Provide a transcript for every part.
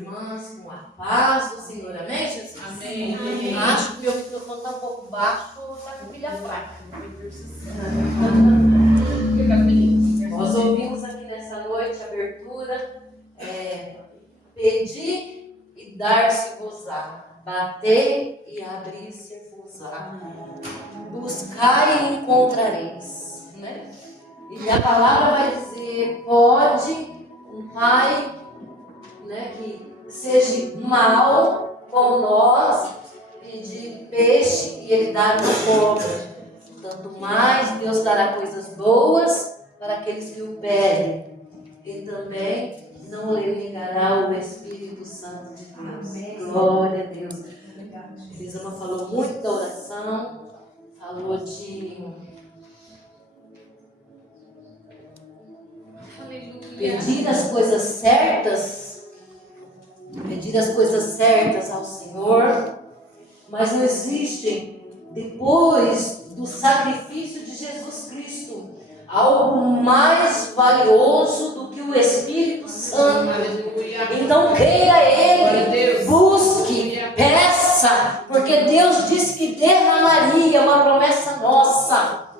irmãs, com a paz do Senhor. Amém, Jesus? Amém. Amém. Acho que o meu microfone está um pouco baixo, está com pilha fraca. Nós ouvimos aqui nessa noite a abertura, pedir e dar-se-vos-á, bater e abrir-se-vos-á, buscai e encontrareis, né? E a palavra vai dizer, pode um pai, né, que seja mau como nós, pedir peixe e ele dar uma cobra. Tanto mais Deus dará coisas boas para aqueles que o pedem. E também não lhe negará o Espírito Santo de Deus. Amém. Glória a Deus. Elisama falou muito da oração, falou de pedir as coisas certas ao Senhor, mas não existem, depois do sacrifício de Jesus Cristo, algo mais valioso do que o Espírito Santo. Então creia Ele, busque, peça, porque Deus disse que derramaria, uma promessa nossa.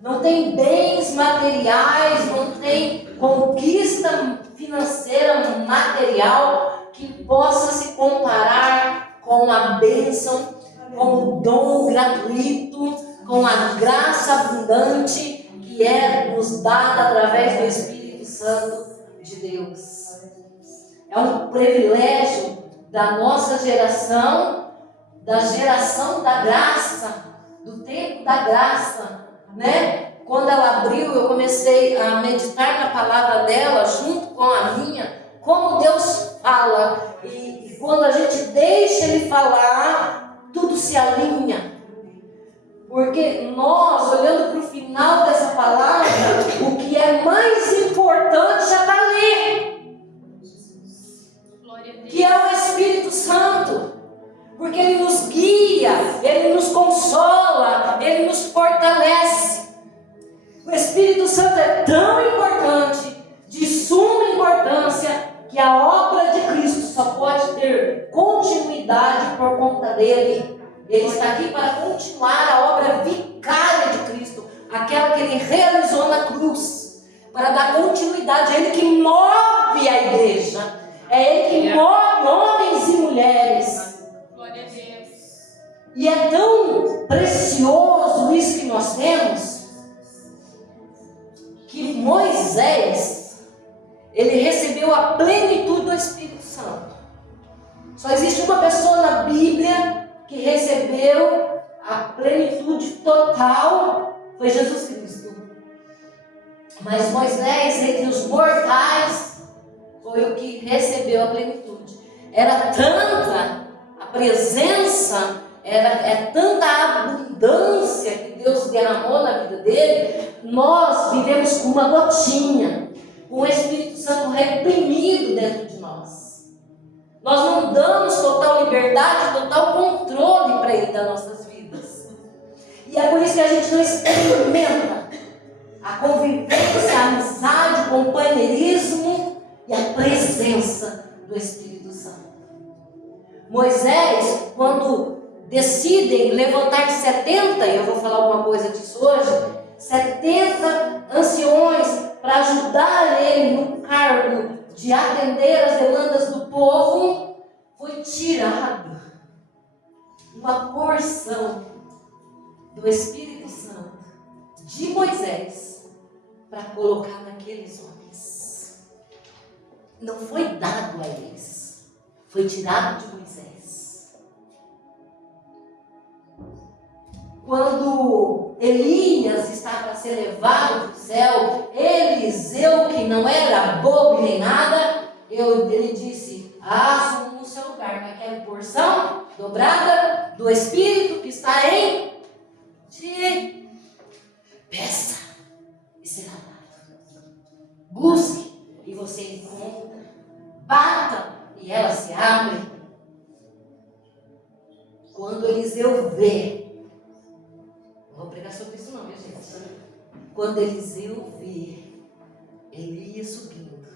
Não tem bens materiais, não tem conquista financeira material que possa se comparar com a bênção, com o dom gratuito, com a graça abundante que é nos dada através do Espírito Santo de Deus. É um privilégio da nossa geração, da geração da graça, do tempo da graça, né? Quando ela abriu, eu comecei a meditar na palavra dela, junto com a minha, como Deus fala. E quando a gente deixa Ele falar, tudo se alinha. Porque nós, olhando para o final dessa palavra, o que é mais importante já está ali. Que é o Espírito Santo. Porque Ele nos guia, Ele nos consola, Ele nos fortalece. O Espírito Santo é tão importante, de suma importância, que a obra de Cristo só pode ter continuidade por conta dele. Ele está aqui para continuar a obra vicária de Cristo, aquela que Ele realizou na cruz, para dar continuidade. É Ele que move a igreja, é Ele que move homens e mulheres. E é tão precioso isso que nós temos, que Moisés, ele recebeu a plenitude do Espírito Santo. Só existe uma pessoa na Bíblia que recebeu a plenitude total, foi Jesus Cristo. Mas Moisés, entre os mortais, foi o que recebeu a plenitude. Era tanta a presença, é tanta abundância que Deus derramou na vida dele. Nós vivemos com uma gotinha, com o Espírito Santo reprimido dentro de nós. Nós não damos total liberdade, total controle para Ele das nossas vidas. E é por isso que a gente não experimenta a convivência, a amizade, o companheirismo e a presença do Espírito Santo. Moisés, quando decidem levantar 70, e eu vou falar alguma coisa disso hoje, 70 anciões para ajudar ele no cargo de atender as demandas do povo, foi tirado uma porção do Espírito Santo de Moisés para colocar naqueles homens. Não foi dado a eles, foi tirado de Moisés. Quando Elias estava para ser levado para o céu, Eliseu, que não era bobo nem nada, ele disse, assumo no seu lugar, mas quero porção dobrada do Espírito que está em ti. Peça e será dado. Busque e você encontra. Bata e ela se abre. Quando Eliseu vê, não vou pregar sobre isso não, minha gente. Quando Eliseu vê Elias subindo,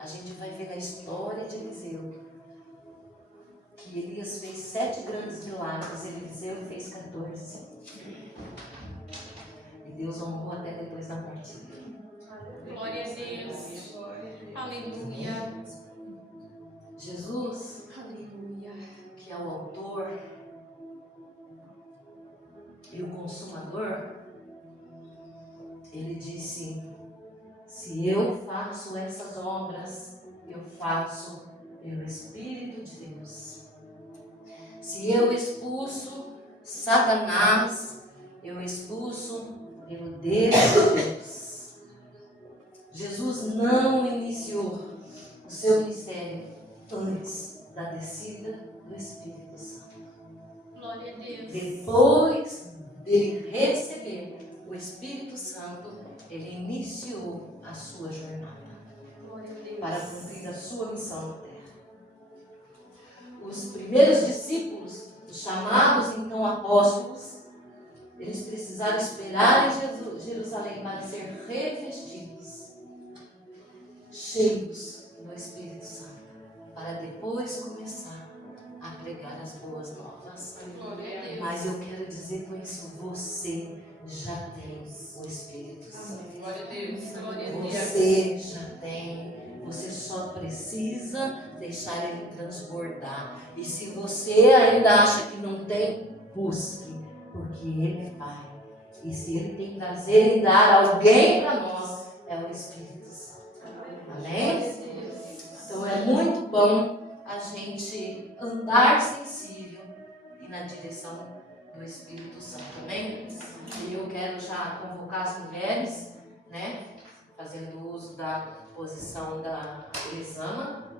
a gente vai ver na história de Eliseu que Elias fez 7 grandes milagres, Eliseu fez 14. E Deus honrou até depois da morte dele. Glória a Deus. Aleluia. Jesus, Aleluia. que é o autor e o consumador, ele disse: se eu faço essas obras, eu faço pelo Espírito de Deus. Se eu expulso Satanás, eu expulso pelo Deus de Deus. Jesus não iniciou o seu ministério antes da descida do Espírito Santo. Glória a Deus. Depois de receber o Espírito Santo, ele iniciou a sua jornada Glória a Deus. para cumprir a sua missão na terra. Os primeiros discípulos, os chamados então apóstolos, eles precisaram esperar em Jerusalém para ser revestidos, cheios do Espírito Santo, para depois começar a pregar as boas novas. Glória a Deus. Mas eu quero dizer com isso, você já tem o Espírito Santo. Glória a Deus. Glória a Deus. Você já tem. Você só precisa deixar ele transbordar. E se você ainda acha que não tem, busque, porque ele é Pai. E se ele tem prazer em dar alguém para nós, é o Espírito Santo. Amém? Então é muito bom a gente andar sensível e na direção do Espírito Santo. Amém? E eu quero já convocar as mulheres, né? Fazendo uso da posição da Elisama,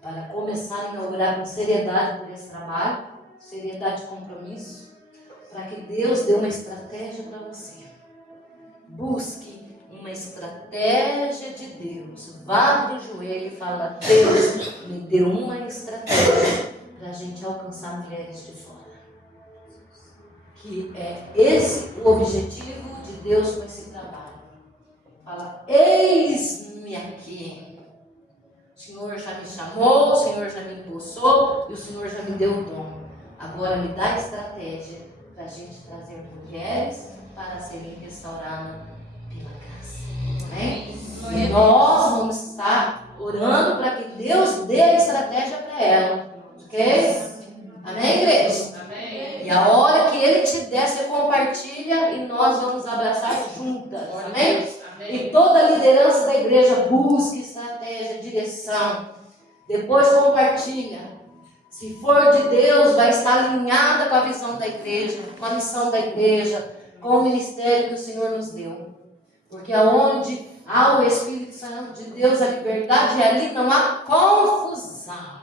para começar a inaugurar com seriedade por esse trabalho, seriedade de compromisso, para que Deus dê uma estratégia para você. Busque uma estratégia de Deus. Vá para o joelho e fala: Deus, me dê uma estratégia para a gente alcançar mulheres de fora. Que é esse o objetivo de Deus com esse trabalho. Fala: eis-me aqui. O Senhor já me chamou, o Senhor já me impulsou e o Senhor já me deu o dom. Agora me dá estratégia para a gente trazer mulheres para serem restauradas pela graça. Amém? E nós vamos estar orando para que Deus dê a estratégia para ela. Ok? Amém, igreja? Amém. E a hora que Ele te der, você compartilha e nós vamos abraçar juntas. Amém? E toda a liderança da igreja busque estratégia, direção. Depois compartilha. Se for de Deus, vai estar alinhada com a visão da igreja, com a missão da igreja, com o ministério que o Senhor nos deu. Porque aonde há o Espírito Santo de Deus, a liberdade, e ali não há confusão.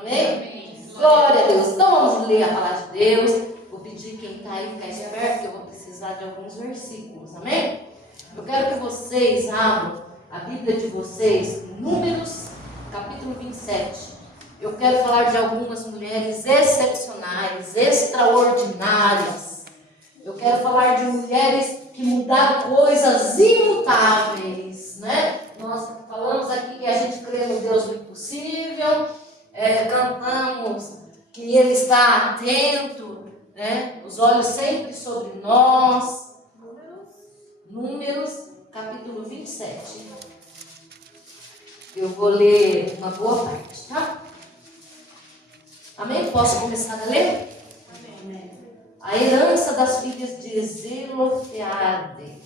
Amém? Glória a Deus. Então vamos ler a palavra de Deus. Vou pedir quem está aí ficar esperto, que eu vou precisar de alguns versículos. Amém? Eu quero que vocês abram a Bíblia de vocês em Números, capítulo 27. Eu quero falar de algumas mulheres excepcionais, extraordinárias. Eu quero falar de mulheres que mudaram coisas imutáveis, né? Nós falamos aqui que a gente crê no Deus do impossível, cantamos que Ele está atento, né? Os olhos sempre sobre nós. Números, capítulo 27. Eu vou ler uma boa parte, tá? Amém? Posso começar a ler? Amém. A herança das filhas de Zelofeade.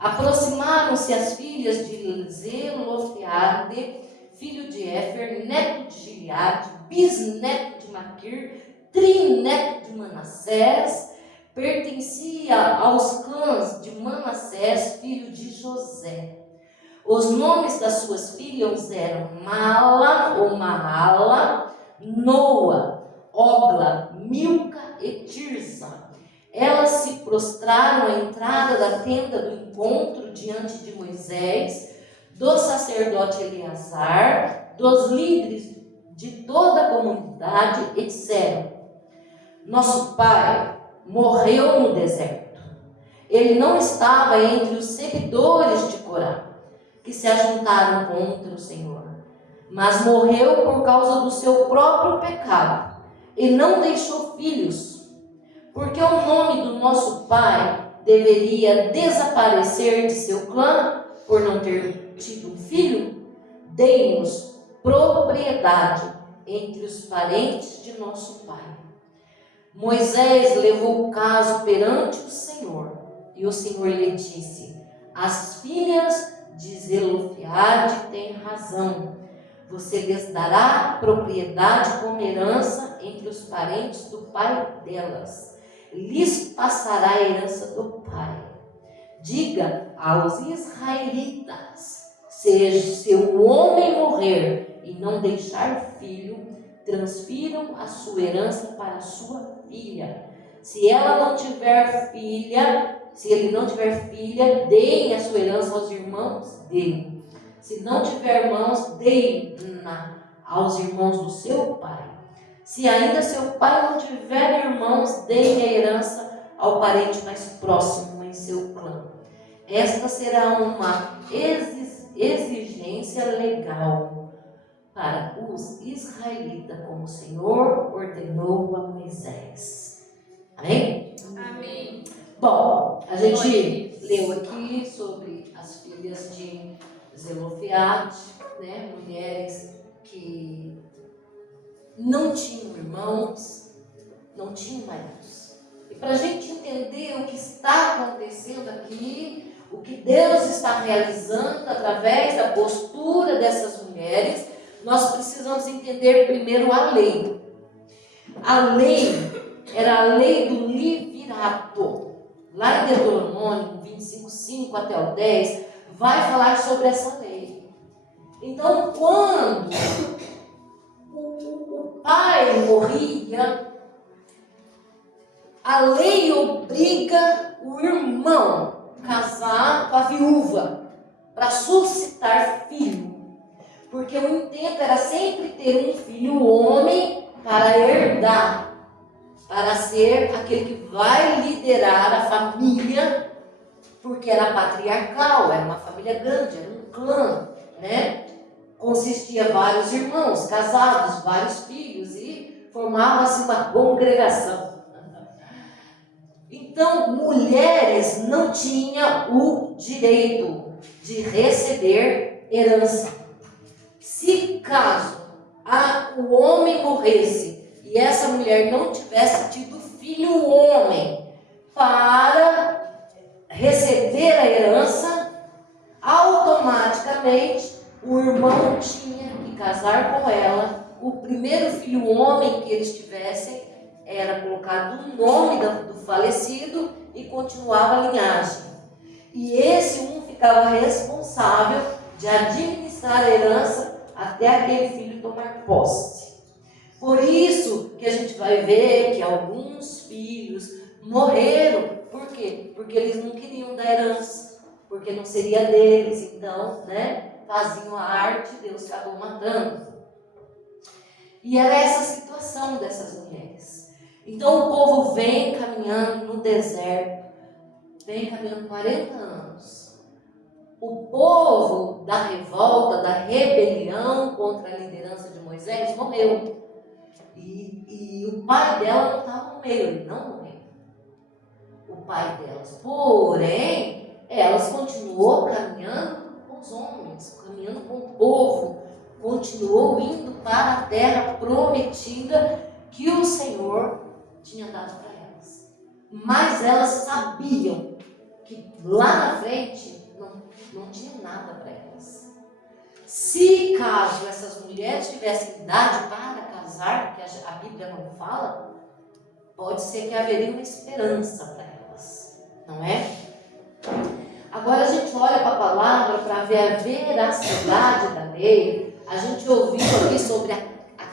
Aproximaram-se as filhas de Zelofeade, filho de Éfer, neto de Gileade, bisneto de Maquir, trineto de Manassés, pertencia aos clãs de Manassés, filho de José. Os nomes das suas filhas eram Mala ou Mahala, Noa, Ogla, Milca e Tirza. Elas se prostraram à entrada da tenda do encontro diante de Moisés, do sacerdote Eleazar, dos líderes de toda a comunidade, e disseram: nosso pai morreu no deserto. Ele não estava entre os seguidores de Corá, que se ajuntaram contra o Senhor. mas morreu por causa do seu próprio pecado e não deixou filhos, porque o nome do nosso pai deveria desaparecer de seu clã por não ter tido um filho. Dei-nos propriedade entre os parentes de nosso pai. Moisés levou o caso perante o Senhor, e o Senhor lhe disse: as filhas de Zelofeade têm razão. Você lhes dará propriedade como herança entre os parentes do pai delas. Lhes passará a herança do pai. Diga aos israelitas: se um homem morrer e não deixar filho, transfiram a sua herança para a sua filha. Se ela não tiver filha, se ele não tiver filha, deem a sua herança aos irmãos dele. Se não tiver irmãos, deem aos irmãos do seu pai. Se ainda seu pai não tiver irmãos, deem a herança ao parente mais próximo em seu clã. Esta será uma exigência legal para os israelitas, como o Senhor ordenou a Moisés. Amém? Amém. Bom, a gente leu aqui sobre as filhas de Zelofeade, né? Mulheres que não tinham irmãos, não tinham maridos. E para a gente entender o que está acontecendo aqui, o que Deus está realizando através da postura dessas mulheres, nós precisamos entender primeiro a lei. A lei era a lei do levirato. Lá em Deuteronômio 25:5 até o 10, vai falar sobre essa lei. Então, quando o pai morria, a lei obriga o irmão a casar com a viúva para suscitar filho. Porque o intento era sempre ter um filho homem para herdar, para ser aquele que vai liderar a família, porque era patriarcal, era uma família grande, era um clã, né? Consistia vários irmãos casados, vários filhos, e formava-se uma congregação. Então, mulheres não tinham o direito de receber herança. Se caso o homem morresse e essa mulher não tivesse tido filho homem para receber a herança, automaticamente o irmão tinha que casar com ela. O primeiro filho homem que eles tivessem era colocado o nome do falecido e continuava a linhagem. E esse ficava responsável de administrar a herança até aquele filho tomar posse. Por isso que a gente vai ver que alguns filhos morreram. Por quê? Porque eles não queriam dar herança, porque não seria deles. Então, faziam a arte, Deus acabou matando. E era essa a situação dessas mulheres. Então o povo vem caminhando no deserto, vem caminhando 40 anos. O povo da revolta, da rebelião contra a liderança de Moisés morreu. E o pai dela não estava no meio, ele não morreu. O pai delas. Porém, elas continuou caminhando com os homens, caminhando com o povo, continuou indo para a terra prometida que o Senhor tinha dado para elas. Mas elas sabiam que lá na frente não tinha nada para elas. Se caso essas mulheres tivessem idade para casar, que a Bíblia não fala, pode ser que haveria uma esperança para elas, não é? Agora a gente olha para a palavra para ver a veracidade da lei. A gente ouviu aqui sobre a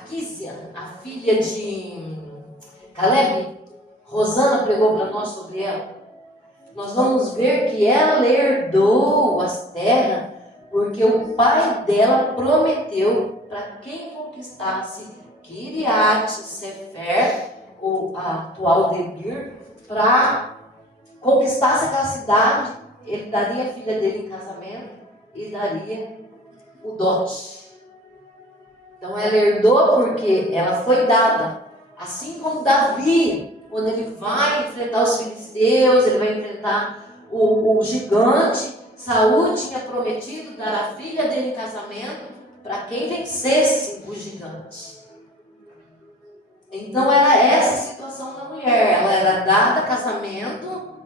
Quísia, a filha de Caleb. Rosana pregou para nós sobre ela. Nós vamos ver que ela herdou as terras porque o pai dela prometeu para quem conquistasse Kiriat Sefer, ou a atual Debir, para conquistasse aquela cidade, ele daria a filha dele em casamento e daria o dote. Então ela herdou porque ela foi dada. Assim como Davi, quando ele vai enfrentar os filisteus, ele vai enfrentar o gigante, Saul tinha prometido dar a filha dele em casamento para quem vencesse o gigante. Então era essa a situação da mulher. Ela era dada casamento,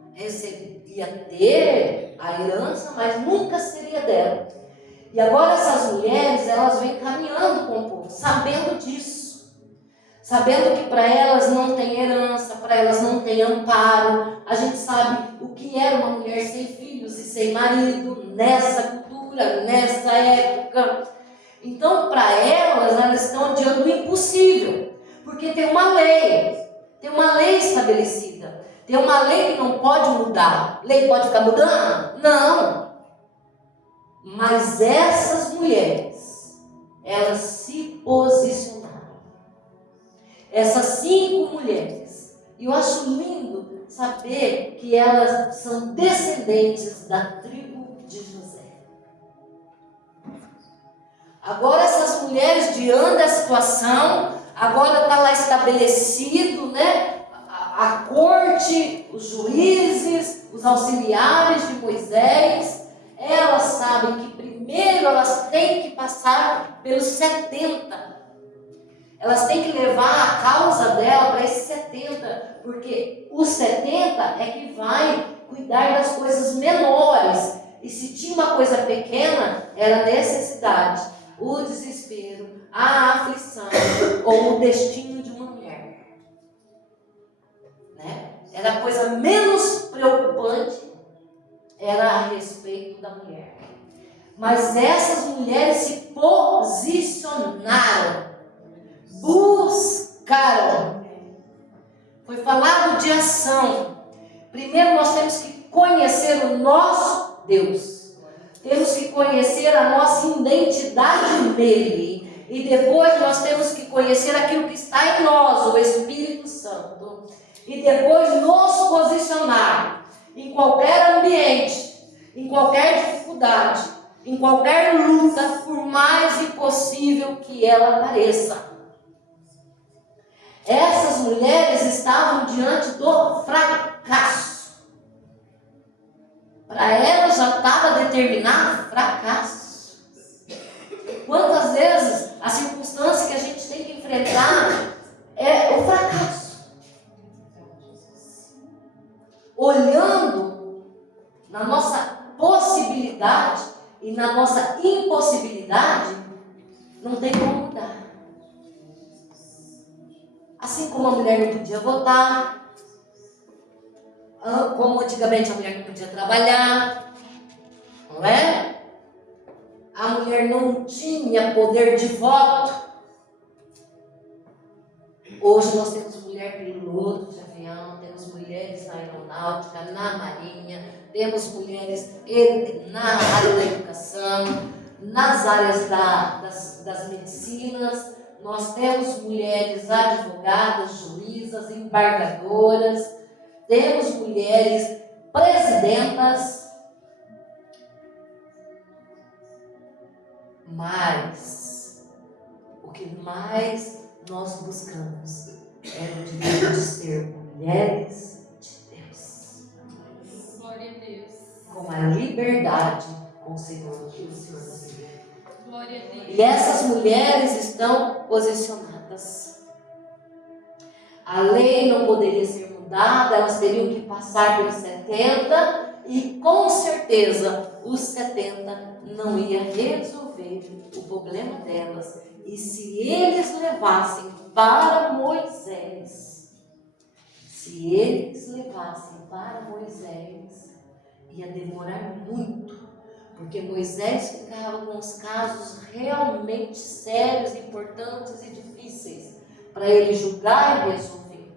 ia ter a herança, mas nunca seria dela. E agora essas mulheres, elas vêm caminhando com o povo, sabendo disso. Sabendo que para elas não tem herança, para elas não tem amparo. A gente sabe o que era uma mulher sem filhos e sem marido, nessa cultura, nessa época. Então, para elas estão diante do impossível. Porque tem uma lei estabelecida. Tem uma lei que não pode mudar. Lei pode ficar mudando? Não. Mas essas mulheres, elas se posicionaram. Essas 5 mulheres. E eu acho lindo saber que elas são descendentes da tribo de José. Agora essas mulheres, diante da situação, agora está lá estabelecido, né? A corte, os juízes, os auxiliares de Moisés, elas sabem que primeiro elas têm que passar pelos 70. Elas têm que levar a causa dela para esses 70, porque os 70 é que vai cuidar das coisas menores. E se tinha uma coisa pequena, era a necessidade, o desespero, a aflição ou o destino de uma mulher. Né? Era a coisa menos preocupante, era a respeito da mulher. Mas essas mulheres se posicionaram, buscaram. Foi falado de ação. Primeiro nós temos que conhecer o nosso Deus. Temos que conhecer a nossa identidade nele. E depois nós temos que conhecer aquilo que está em nós, o Espírito Santo. E depois nos posicionar em qualquer ambiente, em qualquer dificuldade, em qualquer luta, por mais impossível que ela pareça. Essas mulheres estavam diante do fracasso. Para elas já estava determinado fracasso. Quantas vezes a circunstância que a gente tem que enfrentar é o fracasso. Olhando na nossa possibilidade e na nossa impossibilidade, não tem como mudar. Assim como a mulher não podia votar, como antigamente a mulher não podia trabalhar, não é? A mulher não tinha poder de voto. Hoje nós temos mulher piloto de avião, temos mulheres na aeronáutica, na marinha, temos mulheres na área da educação, nas áreas das medicinas. Nós temos mulheres advogadas, juízas, embargadoras, temos mulheres presidentas, mas o que mais nós buscamos é o direito de ser mulheres de Deus. Glória a Deus. Com a liberdade com o Senhor que o Senhor nos deu. Glória a Deus. E essas mulheres estão posicionadas. A lei não poderia ser mudada, elas teriam que passar pelos 70 e com certeza os 70 não ia resolver o problema delas. E se eles levassem para Moisés, ia demorar muito. Porque Moisés ficava com os casos realmente sérios, importantes e difíceis para ele julgar e resolver.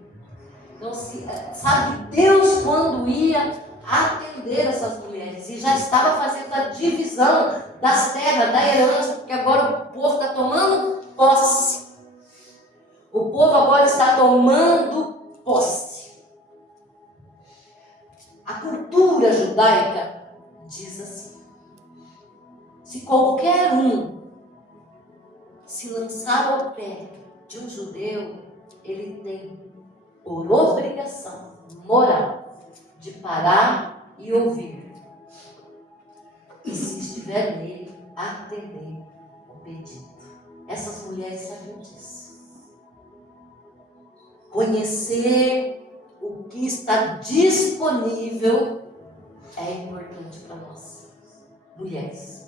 Então, sabe, Deus quando ia atender essas mulheres e já estava fazendo a divisão das terras, da herança, porque agora o povo está tomando posse. O povo agora está tomando posse. A cultura judaica diz assim: se qualquer um se lançar ao pé de um judeu, ele tem por obrigação moral de parar e ouvir. E se estiver nele, atender o pedido. Essas mulheres sabiam disso. Conhecer o que está disponível é importante para nós, mulheres.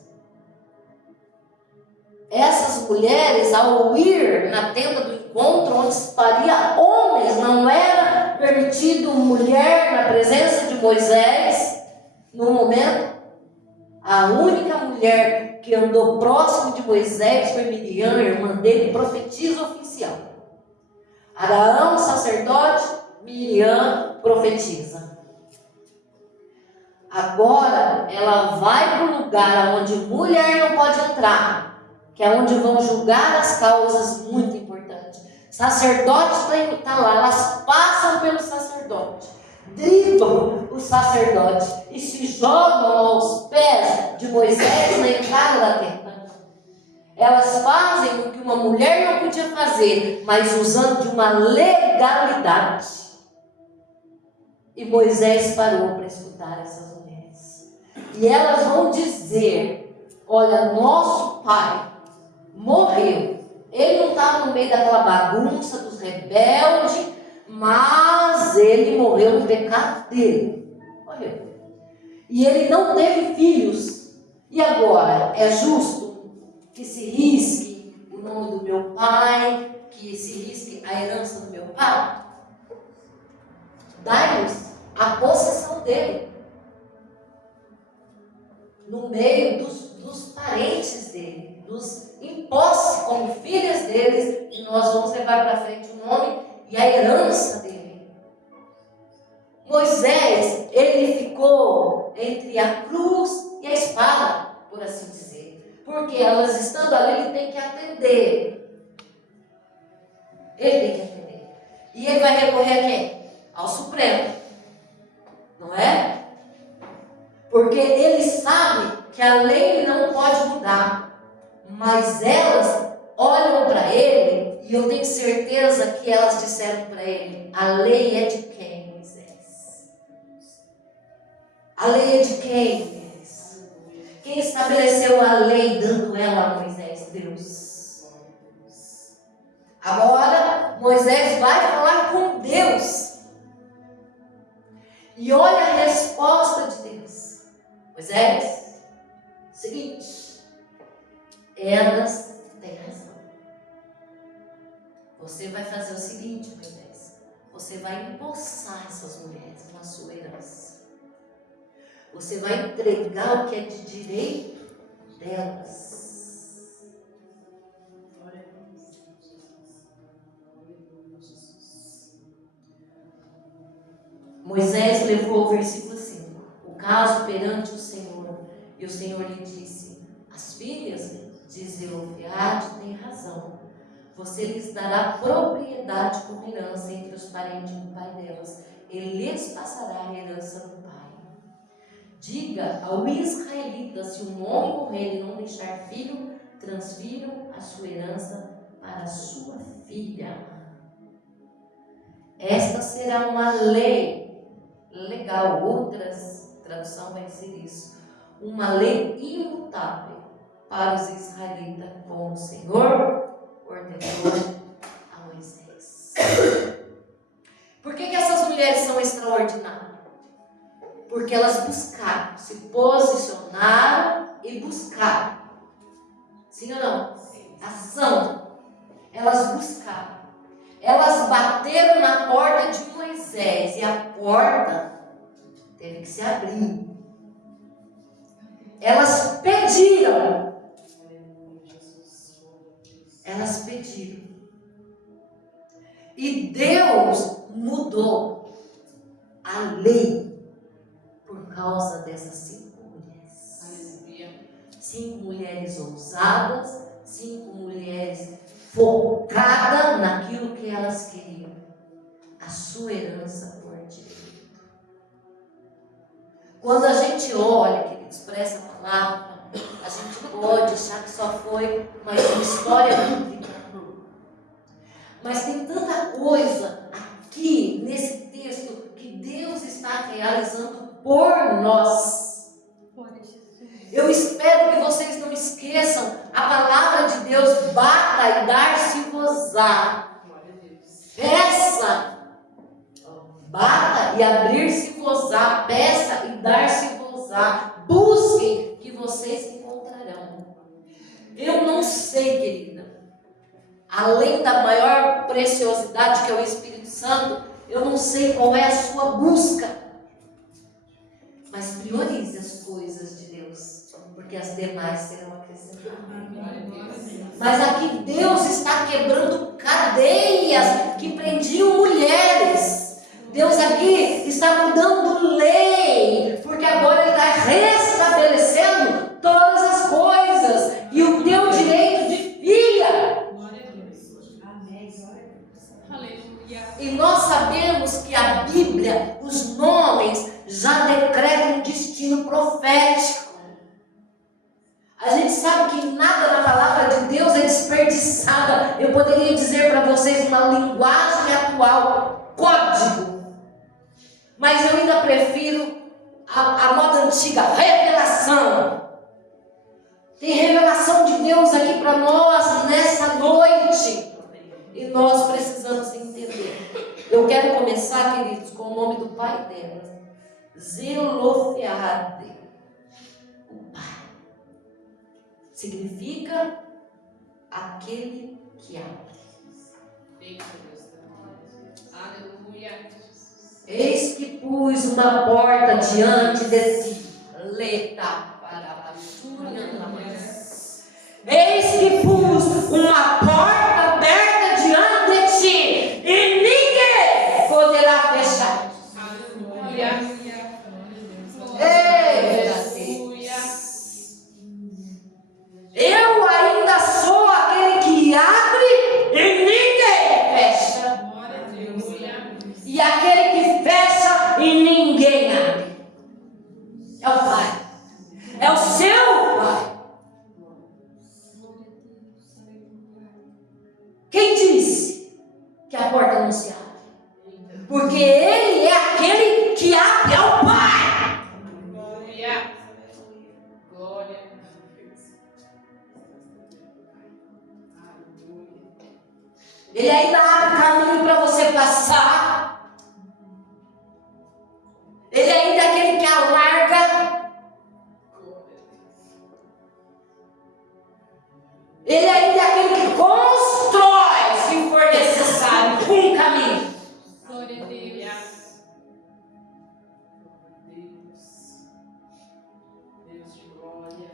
Essas mulheres, ao ir na tenda do encontro, onde se faria homens, não era permitido mulher na presença de Moisés, no momento. A única mulher que andou próximo de Moisés foi Miriam, irmã dele, profetisa oficial. Arão, sacerdote, Miriam, profetiza. Agora ela vai para o lugar onde mulher não pode entrar, que é onde vão julgar as causas muito importantes. Sacerdote está lá, elas passam pelo sacerdote, driblam o sacerdote e se jogam aos pés de Moisés na entrada da tenda. Elas fazem o que uma mulher não podia fazer, mas usando de uma legalidade. E Moisés parou para escutar essas mulheres. E elas vão dizer: olha, nosso pai morreu. Ele não estava no meio daquela bagunça dos rebeldes, mas ele morreu no pecado dele. Morreu. E ele não teve filhos. E agora, é justo que se risque o nome do meu pai, que se risque a herança do meu pai? Dai-nos a possessão dele, no meio dos parentes dele, dos impostos como filhas deles, e nós vamos levar para frente o nome e a herança dele. Moisés, ele ficou entre a cruz e a espada, por assim dizer, porque elas estando ali, ele tem que atender. Ele tem que atender. E ele vai recorrer a quem? Ao Supremo, não é? Porque ele sabe que a lei não pode mudar, mas elas olham para ele, e eu tenho certeza que elas disseram para ele: a lei é de quem, Moisés? A lei é de quem, Moisés? Quem estabeleceu a lei dando ela a Moisés? Deus. Agora Moisés vai falar com Deus. E olha a resposta de Deus. Moisés, seguinte, elas têm razão. Você vai fazer o seguinte, Moisés, você vai empossar essas mulheres na sua herança. Você vai entregar o que é de direito delas. Moisés levou o versículo 5, o caso perante o Senhor, e o Senhor lhe disse: as filhas de Zelofehade têm razão, você lhes dará propriedade como herança entre os parentes do pai delas, e lhes passará a herança do pai. Diga ao israelita: se um homem morrer e não deixar filho, transfiram a sua herança para a sua filha. Esta será uma lei legal, outras traduções vai dizer isso, uma lei imutável para os israelitas, como o Senhor ordenou a Moisés. Por que essas mulheres são extraordinárias? Porque elas buscaram, se posicionaram e buscaram. Sim ou não? Ação. Elas buscaram. Elas bateram na porta de Moisés e a porta teve que se abrir. Elas pediram. Elas pediram. E Deus mudou a lei por causa dessas 5 mulheres. 5 mulheres ousadas, 5 mulheres focadas naquilo que elas queriam. A sua herança por direito. Quando a gente olha, queridos, para essa palavra, a gente pode achar que só foi foi uma história bíblica. Mas tem tanta coisa aqui nesse texto que Deus está realizando por nós. Eu espero que vocês não esqueçam a palavra de Deus: bata e dar-se-vos-á. Peça, bata e abrir-se-vos-á. Peça e dar-se-vos-á. Busquem que vocês encontrarão. Eu não sei, querida, além da maior preciosidade que é o Espírito Santo, eu não sei qual é a sua busca. Mas priorize as coisas de Deus, porque as demais serão acrescentadas. Mas aqui Deus está quebrando cadeias que prendiam mulheres. Deus aqui está mudando lei, porque agora Ele está restabelecendo todas as coisas e o teu direito de filha. E nós sabemos que a Bíblia, os nomes, já decretam um destino profético. A gente sabe que nada na palavra de Deus é desperdiçada. Eu poderia dizer para vocês uma linguagem atual, código. Mas eu ainda prefiro a moda antiga, revelação. Tem revelação de Deus aqui para nós nessa noite. E nós precisamos entender. Eu quero começar, queridos, com o nome do pai dela. Zelofehad. O pai. Significa aquele que abre. Aleluia. Eis que pus uma porta diante de ti. Leta para a Eis que pus uma porta aberta diante de ti e ninguém poderá fechar. Aleluia. Eu ainda sou aquele que abre e ninguém fecha. E aquele que fecha e ninguém abre. É o Pai. É o seu Pai. Quem disse que a porta não se abre? Porque Ele é aquele que abre, é o Pai. Glória. Ele ainda abre caminho para você passar. Ele ainda é aquele que alarga. Ele ainda é aquele que constrói, se for necessário, um caminho. Glória a Deus. Deus de glória.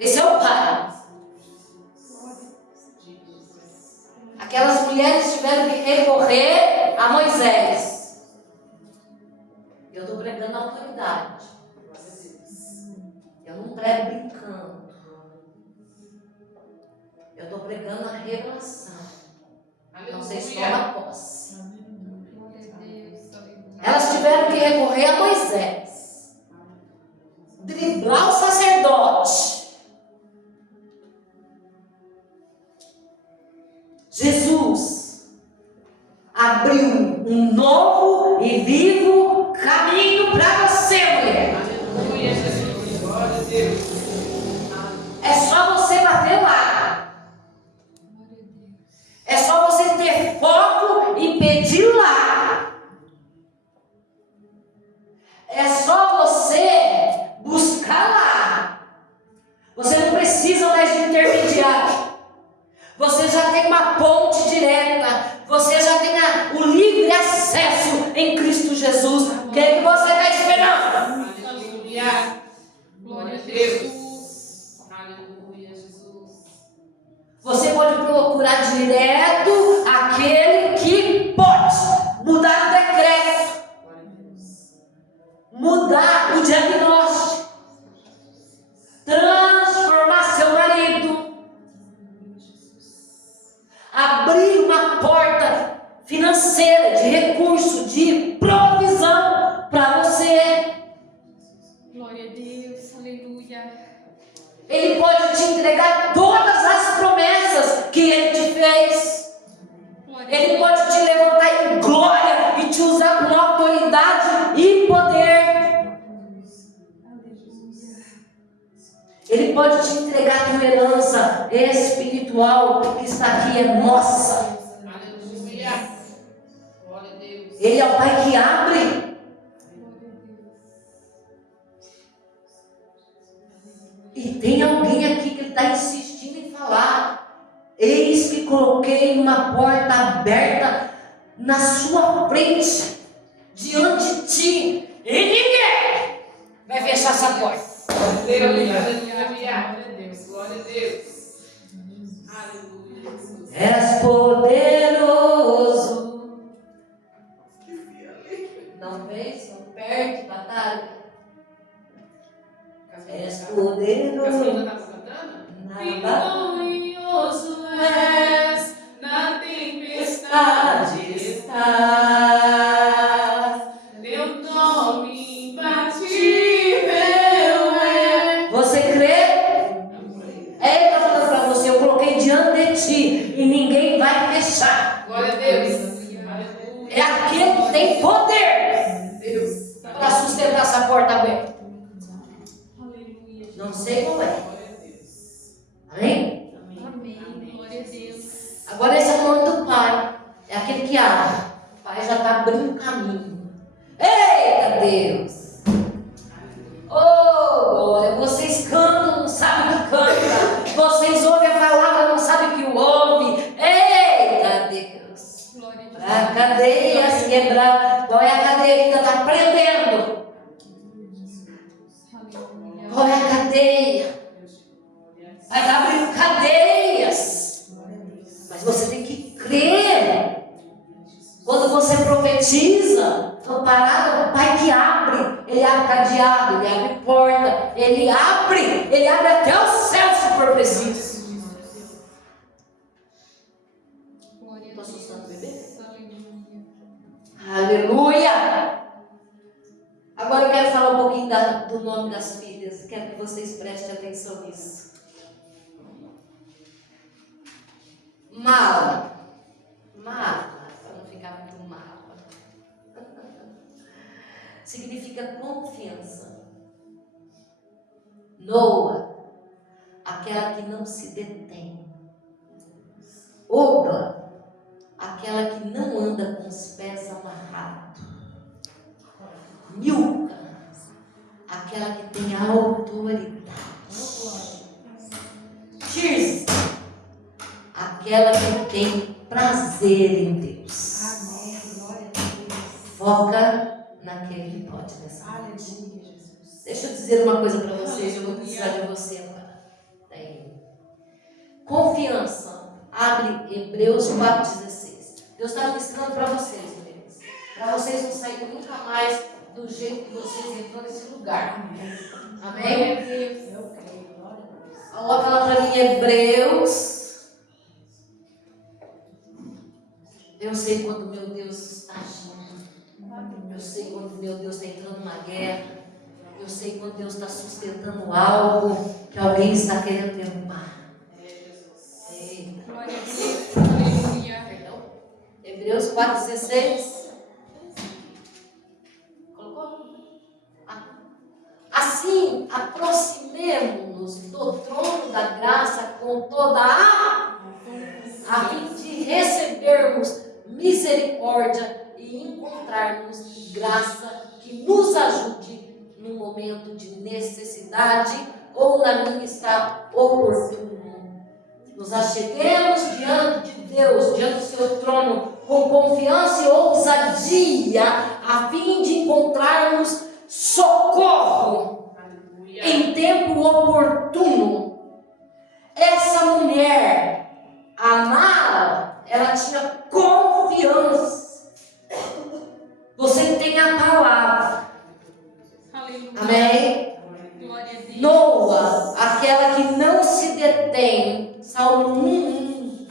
Esse é o Pai. Aquelas mulheres tiveram que recorrer a Moisés. Eu estou pregando a autoridade. Eu não prego brincando. Eu estou pregando a revelação. Vocês tomam posse. Elas tiveram que recorrer a Moisés. Driblar o sacerdote. Jesus abriu um novo e vivo caminho para você, mulher. Aleluia, Jesus. Glória a Deus. É só você bater lá. É só você ter foco e pedir lá. É só você buscar lá. Você não precisa mais de intermediário. Você já tem uma ponte direta. Você já tem o livre acesso em Cristo Jesus. O que é que você está esperando? Aleluia. Glória a Deus. Aleluia, Jesus. Você pode procurar direto aquele que pode mudar o decreto, mudar o diagnóstico, transformar seu marido, abrir uma porta financeira, de recurso, de provisão para você. Glória a Deus. Aleluia. Ele pode te entregar todas as promessas que Ele te fez. Ele pode te levantar em glória e te usar com autoridade e poder. Ele pode te entregar a tua herança espiritual que está aqui, é nossa. Aleluia. Glória a Deus. Ele é o Pai que abre. E tem alguém aqui que está insistindo em falar: eis que coloquei uma porta aberta na sua frente, diante de ti, e ninguém vai fechar essa porta. Glória a Deus. Glória a Deus. Aleluia, Jesus. És poderoso. Não vence, não perde batalha. És poderoso. Casminha tá cantando? Na batalha. Vitorioso és, na tempestade estás. Teu nome imbatível é. Você crê? É ele está falando para você: eu coloquei diante de ti e ninguém vai fechar. Glória a Deus. Aleluia. É aquele que tem poder Deus. para sustentar essa porta aberta. Aleluia. Não sei qual é. Glória a Deus. Amém? Amém. Glória a Deus. Agora esse é o nome do Pai. É aquele que abre. O Pai já está abrindo o caminho. Eita Deus! Oh, glória! Vocês cantam, não sabem o que canta. Vocês ouvem a palavra, não sabem o que ouve. Eita Deus! A cadeia se quebrar. Qual é a cadeia que ainda está prendendo? Qual é a cadeia? Vai abrir cadeias. Mas você tem que crer. Quando você profetiza, amparado, o Pai que abre. Ele abre cadeado, ele abre porta, ele abre até o céu se for preciso. Estou assustando o bebê? Aleluia! Agora eu quero falar um pouquinho do nome das filhas. Quero que vocês prestem atenção nisso. Mala, para não ficar muito mala, significa confiança. Noa, aquela que não se detém. Ogla, aquela que não anda com os pés amarrados. Milca, aquela que tem a autoridade. Tirza, aquela que tem prazer em Deus. Amém. Glória a Deus. Foca naquele que pode nessa noite. Aleluia, Jesus. Deixa eu dizer uma coisa para vocês, eu vou precisar de você agora. Daí. Confiança. Abre Hebreus 4,16. Deus está ministrando para vocês, meninas. Para vocês não saírem nunca mais do jeito que vocês entrou nesse lugar. Amém? Eu creio. Glória a Deus. Coloca lá para mim Hebreus. Eu sei quando meu Deus está agindo. Eu sei quando meu Deus está entrando numa guerra. Eu sei quando Deus está sustentando algo que alguém está querendo derrubar. Eita. Glória a Deus. Aleluia. Perdão. Hebreus 4,16. Colocou? Assim, aproximemo-nos do trono da graça com toda a fim de recebermos misericórdia e encontrarmos graça que nos ajude no momento de necessidade ou na minha está oportuno. Nos acheguemos diante de Deus, diante do seu trono, com confiança e ousadia, a fim de encontrarmos socorro em tempo oportuno. Essa mulher, Mara, ela tinha confiança. Você tem a palavra. Aleluia. Amém? Glória a Deus. Noa, aquela que não se detém. Salmo 1:1.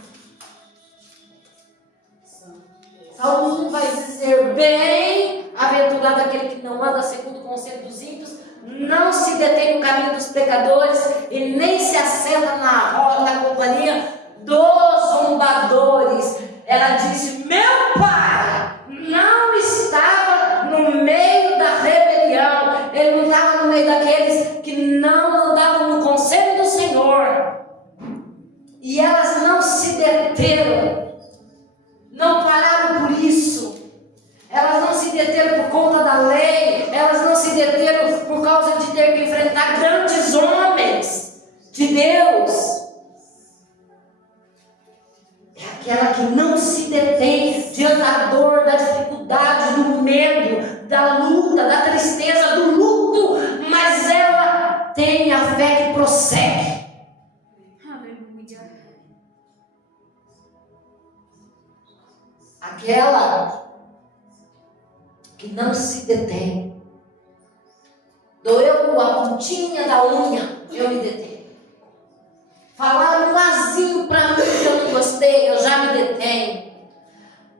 Salmo 1 vai dizer: bem-aventurado aquele que não anda segundo o conselho dos ímpios, não se detém no caminho dos pecadores e nem se assenta na roda da companhia dos zombadores. Ela disse: meu pai não estava no meio da rebelião, ele não estava no meio daqueles que não andavam no conselho do Senhor. E elas não se deteram, não pararam por isso. Elas não se deteram por conta da lei, elas não se deteram por causa de ter que enfrentar grandes homens de Deus. É aquela que não se detém diante da dor, da dificuldade, do medo, da luta, da tristeza, do luto, mas ela tem a fé que prossegue. Aleluia. Aquela que não se detém. Doeu a pontinha da unha, eu me detenho. Falaram um vazinho para mim que eu não gostei, eu já me detenho.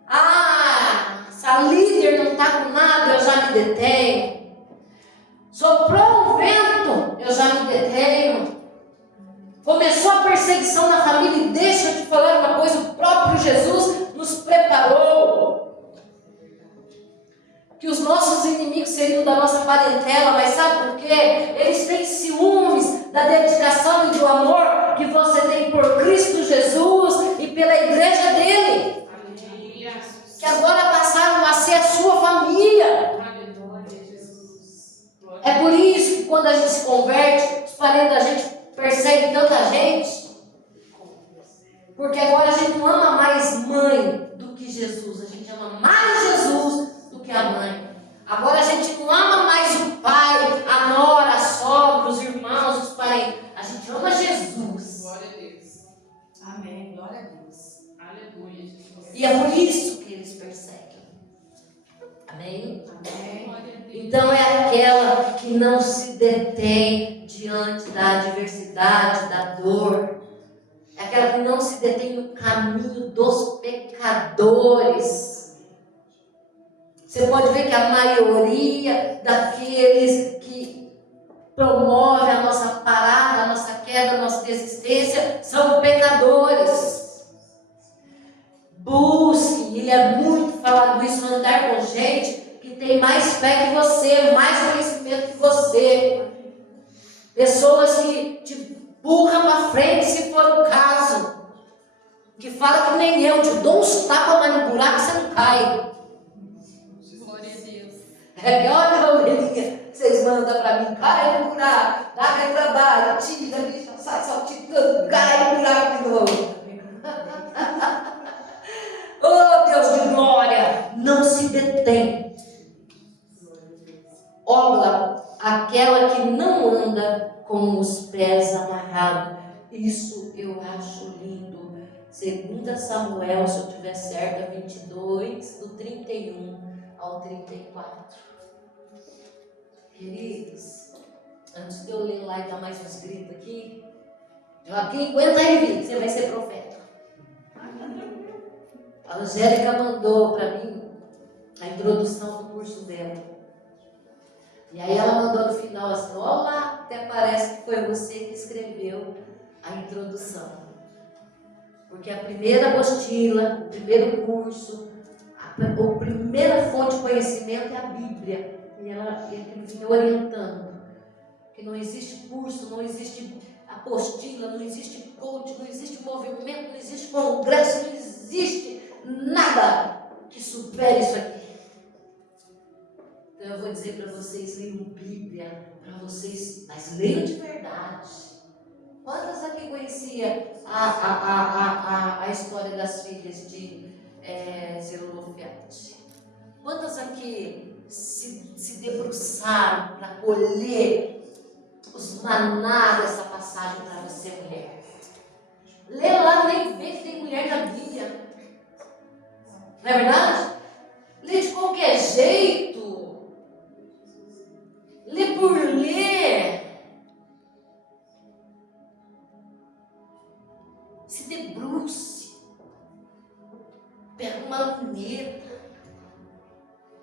Ah, essa líder não está com nada, eu já me detenho. Soprou um vento, eu já me detenho. Começou a perseguição na família, e deixa eu te falar uma coisa, o próprio Jesus nos preparou. Que os nossos inimigos seriam da nossa parentela, mas sabe por quê? Eles têm ciúmes da dedicação e do amor que você tem por Cristo Jesus e pela igreja dele. Aleluia. Que agora passaram a ser a sua família. Aleluia, Jesus. É por isso que quando a gente se converte, os parentes da gente perseguem tanta gente. Porque agora a gente não ama mais mãe do que Jesus. A gente ama mais Jesus do que a mãe. Agora a gente não ama mais o pai, a nora, a sogra, os irmãos, os parentes. A gente ama Jesus. Glória a Deus. Amém. Glória a Deus. Aleluia, Jesus. E é por isso que eles perseguem. Amém? Amém. Glória a Deus. Então é aquela que não se detém diante da adversidade, da dor. É aquela que não se detém no caminho dos pecadores. Você pode ver que a maioria daqueles que promovem a nossa parada, a nossa queda, a nossa desistência, são pecadores. Busque, ele é muito falado isso, andar com gente que tem mais fé que você, mais conhecimento que você. Pessoas que te empurram para frente se for o caso. Que fala que nem eu, te dou uns tapas, mas no buraco você não cai. Glória a Deus. É, olha a ovelhinha que vocês mandam para mim, cai no buraco, dá aquele trabalho, tira, bicha, sai saltitando, cai no buraco de novo. Oh Deus de glória, não se detém. Olha, aquela que não anda com os pés amarrados. Isso eu acho lindo. 2 Samuel, se eu estiver certa, 22, do 31 ao 34. Queridos, antes de eu ler lá e dar mais uns gritos aqui, quem aguenta aí, Vitor, você vai ser profeta. A Angélica mandou para mim a introdução do curso dela. E aí ela mandou no final assim: olá, até parece que foi você que escreveu a introdução. Porque a primeira apostila, o primeiro curso, a primeira fonte de conhecimento é a Bíblia. E ele vinha orientando que não existe curso, não existe apostila, não existe coach, não existe movimento, não existe congresso, não existe nada que supere isso aqui. Então eu vou dizer para vocês, leiam Bíblia, para vocês, mas leiam de verdade. Quantas aqui conhecia a história das filhas de Zelofete? Quantas aqui se debruçaram para colher os maná dessa passagem para você, mulher? Lê lá, nem vê que tem mulher na Bíblia. Não é verdade? Lê de qualquer jeito. Lê por ler. Se debruce. Pega uma luneta.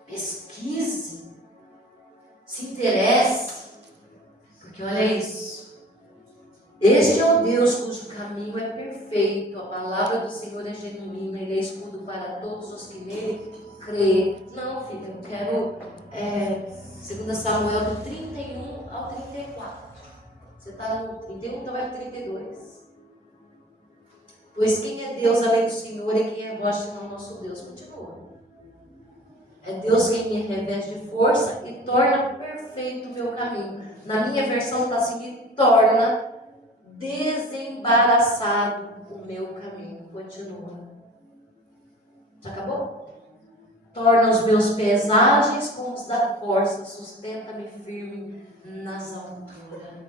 Pesquise. Se interesse. Deus cujo caminho é perfeito, a palavra do Senhor é genuína, Ele é escudo para todos os que nele creem. Não, filha, eu quero 2 Samuel do 31 ao 34. Você está no 31, então vai no 32. Pois quem é Deus além do Senhor e quem é vós senão nosso Deus? Continua. É Deus quem me reveste de força e torna perfeito o meu caminho. Na minha versão está assim, e torna desembaraçado o meu caminho. Continua. Já acabou? Torna os meus pés ágeis como os da corça, sustenta-me firme nas alturas.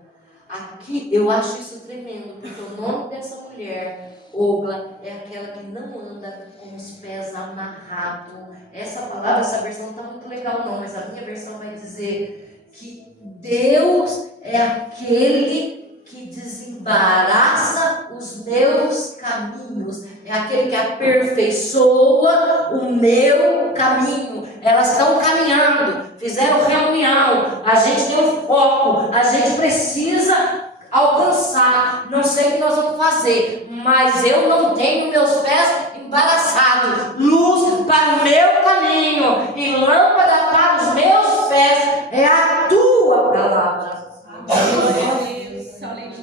Aqui eu acho isso tremendo, porque o nome dessa mulher, Ogla, é aquela que não anda com os pés amarrados. Essa palavra, essa versão não está muito legal não, mas a minha versão vai dizer que Deus é aquele que desembaraça os meus caminhos, é aquele que aperfeiçoa o meu caminho. Elas estão caminhando, fizeram reunião, a gente deu foco, a gente precisa alcançar, não sei o que nós vamos fazer, mas eu não tenho meus pés embaraçados, luz para o meu caminho e lâmpada para os meus pés é a tua palavra. Glória a Deus. Aleluia.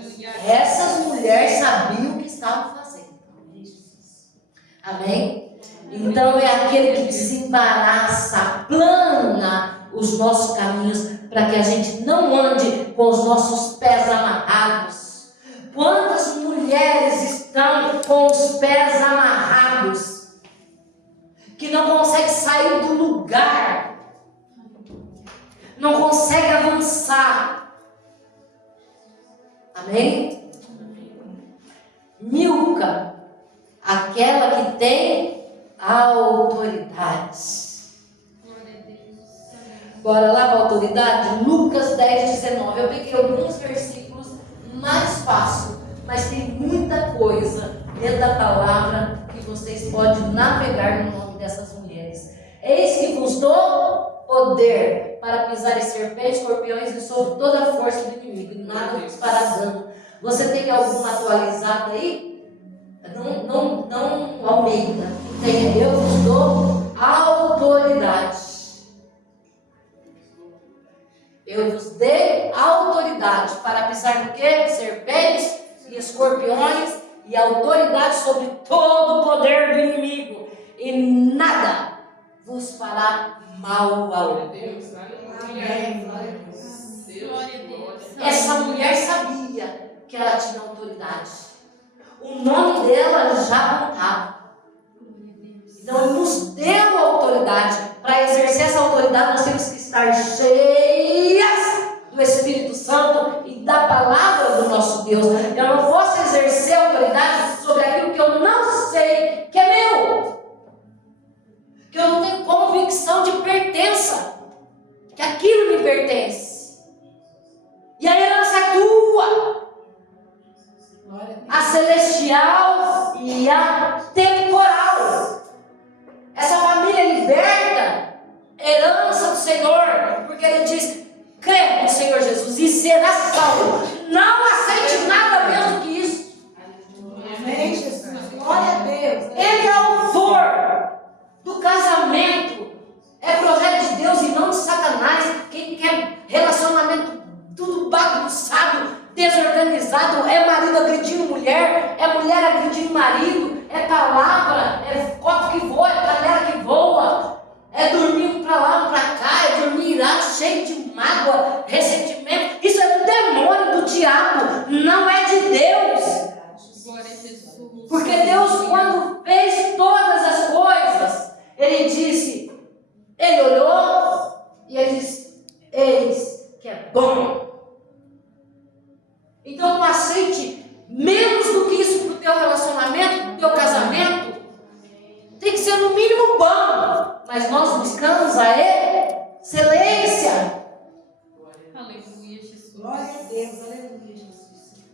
Essas mulheres sabiam o que estavam fazendo. Amém? Então é aquele que desembaraça, plana os nossos caminhos para que a gente não ande com os nossos pés amarrados. Quantas mulheres estão com os pés amarrados que não conseguem sair do lugar, não conseguem avançar? Amém? Milca, aquela que tem autoridade. Glória a Deus. Bora lá para a autoridade? Lucas 10, 19. Eu peguei alguns versículos mais fácil, mas tem muita coisa dentro da palavra que vocês podem navegar no nome dessas mulheres. Eis que vos dou poder para pisar em serpentes, escorpiões e sobre toda a força do inimigo, e nada vos fará dano. Você tem alguma atualizada aí? Não Almeida. Tem, eu vos dou autoridade. Eu vos dei autoridade para pisar no quê? Serpentes e escorpiões, e autoridade sobre todo o poder do inimigo, e nada vos fará mal algum. Amém. Glória a Deus. Glória a Deus. Essa mulher sabia que ela tinha autoridade. O nome dela já contava. Então Ele nos deu autoridade. Para exercer essa autoridade nós temos que estar cheias do Espírito Santo e da palavra do nosso Deus. Eu não posso exercer autoridade sobre aquilo que eu não sei que é meu, que eu não tenho convicção de pertença, que aquilo me pertence. E a herança é tua, a celestial e a temporal. Essa família liberta, herança do Senhor, porque Ele diz: crê no Senhor Jesus e será salvo. Não aceite nada menos do que isso. Amém, Jesus. Glória a Deus. Ele é autor do casamento. É projeto de Deus e não de Satanás. Quem quer relacionamento tudo bagunçado, desorganizado, é marido agredindo mulher, é mulher agredindo marido, é palavra, é copo que voa, é panela que voa, é dormir pra lá, pra cá, é dormir irado, cheio de mágoa, ressentimento. Isso é um demônio do diabo, não é de Deus. Glória a Jesus. Porque Deus, quando fez todas as coisas, Ele disse, Ele olhou e Ele disse: eis que é bom. Então não aceite menos do que isso para o teu relacionamento, para o teu casamento. Tem que ser no mínimo bom, mas nós buscamos a excelência. Aleluia, Jesus. Glória a Deus. Aleluia, Jesus.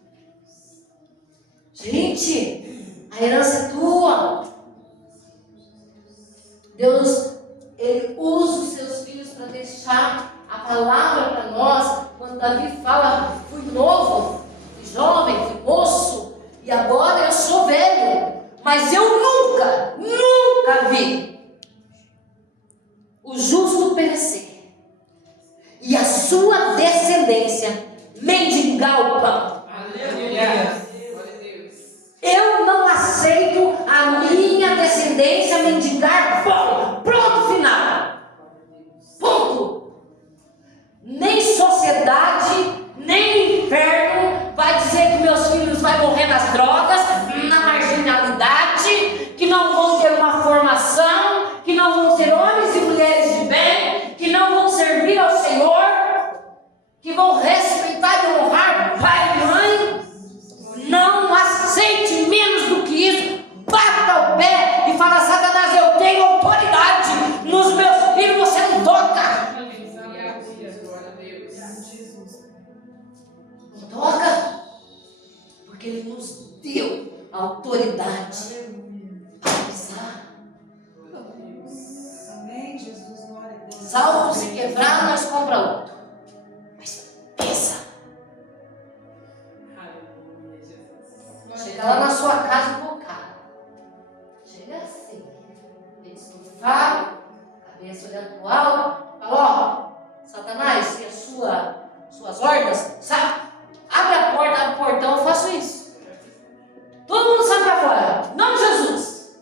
Gente, a herança é tua. Deus, Ele usa os seus filhos para deixar a palavra para nós. Quando Davi fala: fui novo, fui jovem, fui moço, agora eu sou velho, mas eu nunca vi o justo perecer e a sua descendência mendigar o pão. Aleluia. Glória a Deus. Eu não aceito a minha descendência mendigar pão. Pronto, final. Ponto. Nem sociedade, nem inferno vai dizer que meus filhos vão morrer nas drogas, na marginalidade, que não vão ter uma formação, que não vão ser homens e mulheres de bem, que não vão servir ao Senhor, que vão respeitar e honrar pai e mãe. Não aceite menos do que isso. Bata o pé e fala: Satanás, eu tenho autoridade. Nos meus filhos você não toca. Glória a Deus. Não toca. Porque Ele nos deu a autoridade para pisar. Amém, Jesus. Glória a Deus. Salto se quebrar, nós compra outro. Mas pisa. Aleluia, Jesus. Chega lá na sua casa invocado. Chega assim. Peito estufado, cabeça olhando pro alto. Fala: ó, Satanás, e as suas hordas, sabe? Abre a porta, abre o portão, eu faço isso. Todo mundo sai pra fora. Em nome de Jesus.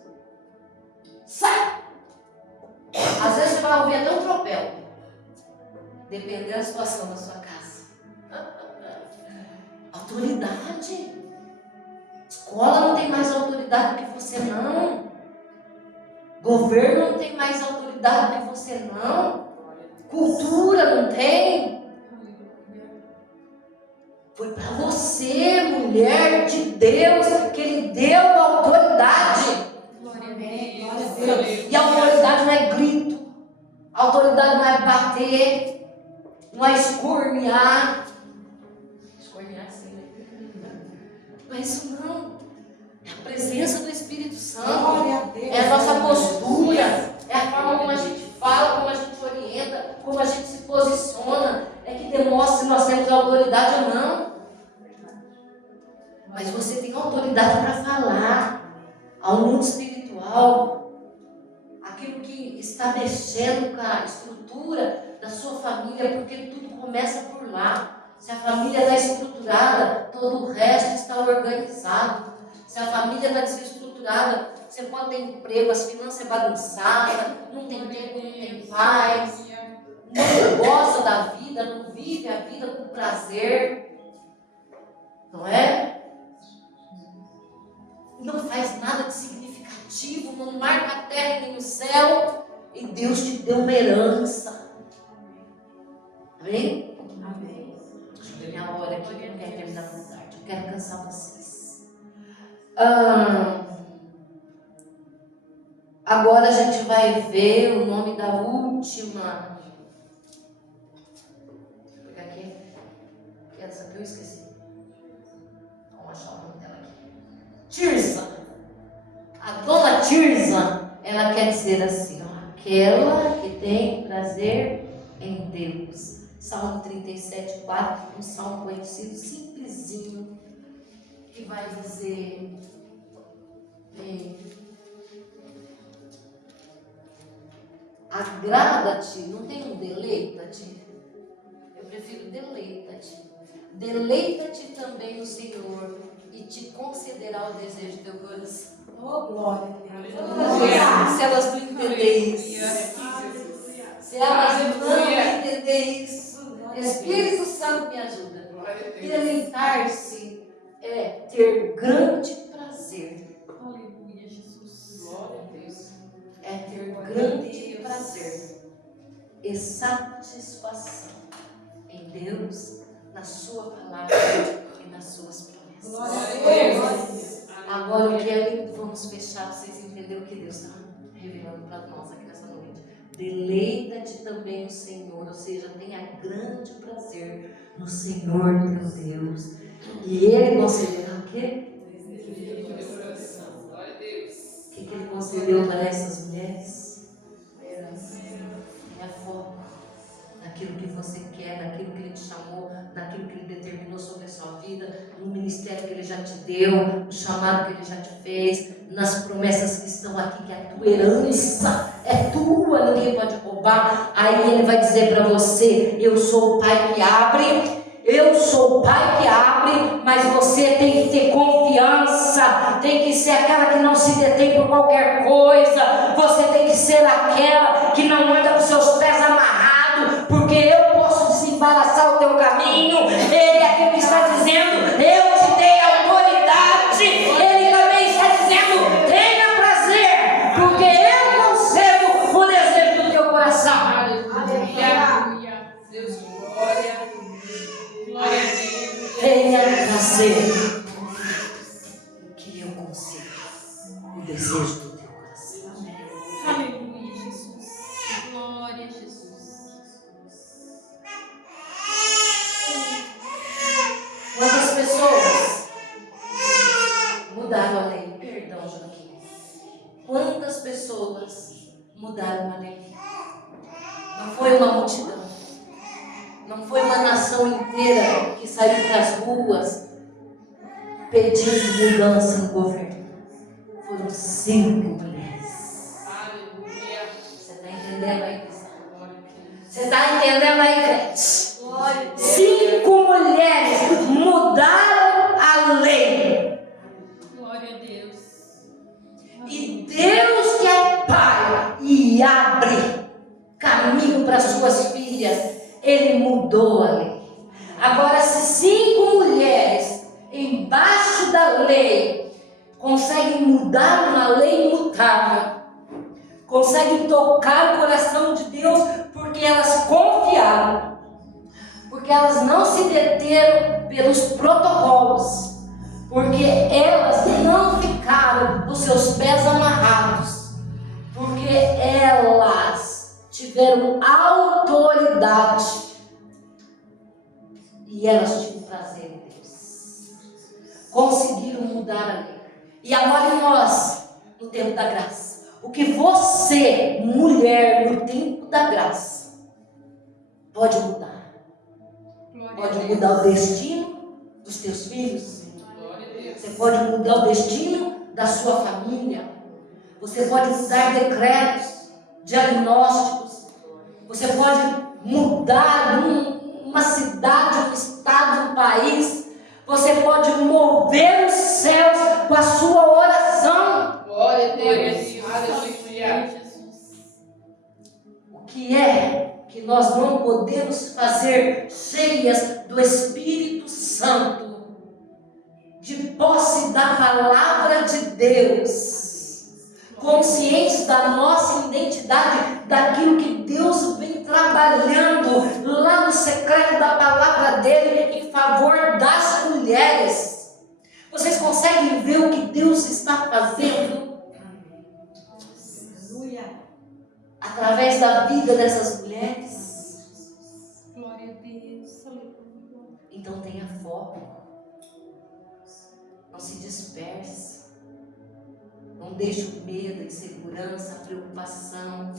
Sai. Às vezes você vai ouvir até um tropel. Dependendo da situação da sua casa. Autoridade. Escola não tem mais autoridade do que você, não. Governo não tem mais autoridade do que você, não. Cultura não tem. Foi para você, mulher de Deus, que Ele deu a autoridade. Amém. Glória a Deus. E a autoridade não é grito. A autoridade não é bater. Não é escornear. Escornear sim, né? Não é isso não. É a presença do Espírito Santo. Glória a Deus. É a nossa postura. É a forma como a gente fala, como a gente orienta, como a gente se posiciona. É que demonstra se nós temos autoridade ou não. Mas você tem autoridade para falar ao mundo espiritual. Aquilo que está mexendo com a estrutura da sua família, porque tudo começa por lá. Se a família está estruturada, todo o resto está organizado. Se a família está desestruturada, você pode ter emprego, as finanças bagunçadas, não tem tempo, não tem paz, não gosta da vida, não vive a vida com prazer, não é? Não faz nada de significativo, não marca a terra nem o céu, e Deus te deu uma herança. Amém? Amém. É minha hora aqui, eu não quero terminar com tarde, eu quero cansar vocês. Agora a gente vai ver o nome da última. Deixa eu pegar aqui. Essa que eu esqueci. Vamos achar o nome dela aqui. Tirza. A dona Tirza, ela quer dizer assim, ó, aquela que tem prazer em Deus. Salmo 37:4, um salmo conhecido, simplesinho, que vai dizer: agrada-te, não tem um deleita-te? Eu prefiro deleita-te. Deleita-te também no Senhor e te concederá o desejo do teu coração. Oh, glória. Se elas não entenderem isso, se elas não entenderem isso, Espírito Santo me ajuda. Deleitar-se é ter grande prazer. Aleluia, Jesus. Glória a Deus. É ter grande prazer e satisfação em Deus, na sua palavra e nas suas promessas. Glória a Deus. Agora eu quero, vamos fechar para vocês entenderem o que Deus está revelando para nós aqui nessa noite. Deleita-te também no Senhor, ou seja, tenha grande prazer no Senhor teu Deus. E Ele concederá o quê? Glória a Deus. O que Ele concedeu para essas mulheres? Tenha foco naquilo que você quer, naquilo que Ele Ele te chamou, naquilo que Ele determinou sobre a sua vida, no ministério que Ele já te deu, no chamado que Ele já te fez, nas promessas que estão aqui, que a tua herança é tua, ninguém pode roubar. Aí Ele vai dizer para você: eu sou o Pai que abre. Eu sou o Pai que abre, mas você tem que ter confiança, tem que ser aquela que não se detém por qualquer coisa, você tem que ser aquela que não anda com seus pés amarrados, porque eu posso desembaraçar o teu caminho. Ele é aquele que está dizendo: eu te dei autoridade. Ele também está dizendo: tenha prazer, porque eu concebo o desejo do teu coração. Aleluia. Deus, glória. Glória a Deus. Tenha prazer, que eu consigo o desejo do teu coração. Aleluia, Jesus. Glória a Jesus. Quantas pessoas mudaram a lei? Perdão, Joaquim. Quantas pessoas mudaram a lei? Não foi uma multidão. Não foi uma nação inteira que saiu para as ruas pedindo mudança no governo. Foram 5 mulheres. Aleluia. Você está entendendo aí, cristão? Você está entendendo aí, crente? 5 mulheres mudaram a lei. Glória a Deus. E Deus, que é Pai e abre caminho para suas filhas, Ele mudou a lei. Agora, se 5 mulheres embaixo da lei conseguem mudar uma lei imutável, conseguem tocar o coração de Deus, porque elas confiaram, porque elas não se deteram pelos protocolos, porque elas não ficaram com seus pés amarrados, porque elas tiveram autoridade e elas tinham prazer em Deus, conseguiram mudar a lei. E agora em nós, no tempo da graça, o que você, mulher, no tempo da graça, pode mudar? Pode mudar o destino dos teus filhos. Você pode mudar o destino da sua família. Você pode mudar decretos, diagnósticos. Você pode mudar uma cidade, um estado, um país. Você pode mover os céus com a sua oração. Glória a Deus. Aleluia. O que é que nós não podemos fazer cheias do Espírito Santo, de posse da palavra de Deus, conscientes da nossa identidade, daquilo que Deus vem trabalhando lá no secreto da palavra dele em favor das mulheres. Vocês conseguem ver o que Deus está fazendo através da vida dessas mulheres? Glória a Deus. Aleluia. Então tenha foco, não se disperse, não deixe o medo, a insegurança, a preocupação,